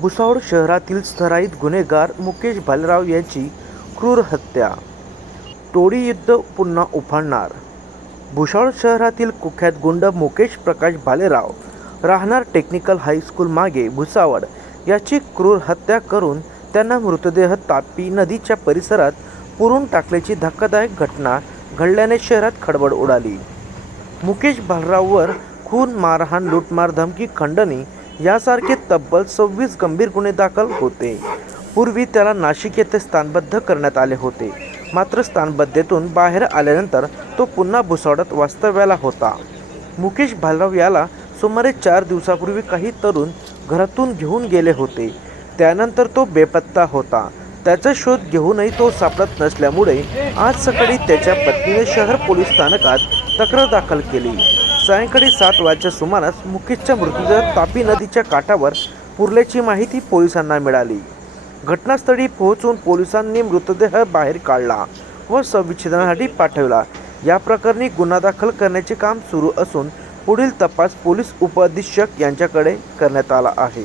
भुसावळ शहरातील स्थराईत गुन्हेगार मुकेश भालराव यांची क्रूर हत्या. टोळी युद्ध पुन्हा उफाळणार. भुसावळ शहरातील कुख्यात गुंड मुकेश प्रकाश भालेराव राहणार टेक्निकल हायस्कूल मागे भुसावळ याची क्रूर हत्या करून त्यांना मृतदेह तापी नदीच्या परिसरात पुरून टाकल्याची धक्कादायक घटना घडल्याने शहरात खळबळ उडाली. मुकेश भालराववर खून मारहाण लूटमार धमकी खंडणी यासारखे तब्बल सव्वीस गंभीर गुन्हे दाखल होते. पूर्वी त्याला नाशिक येथे स्थानबद्ध करण्यात आले होते. मात्र स्थानबद्धेतून बाहेर आल्यानंतर तो पुन्हा भुसावळात वास्तव्याला होता. मुकेश भालराव याला सुमारे चार दिवसापूर्वी काही तरुण घरातून घेऊन गेले होते. त्यानंतर तो बेपत्ता होता. त्याचा शोध घेऊनही तो सापडत नसल्यामुळे आज सकाळी त्याच्या पत्नीने शहर पोलीस स्थानकात तक्रार दाखल केली. सायंकाळी सात वाजच्या सुमारास मुकेशच्या मृतदेह तापी नदीच्या काठावर पुरल्याची माहिती पोलिसांना मिळाली. घटनास्थळी पोहोचून पोलिसांनी मृतदेह बाहेर काढला व संविच्छेदनासाठी पाठवला. या प्रकरणी गुन्हा दाखल करण्याचे काम सुरू असून पुढील तपास पोलीस उपअधीक्षक यांच्याकडे करण्यात आला आहे.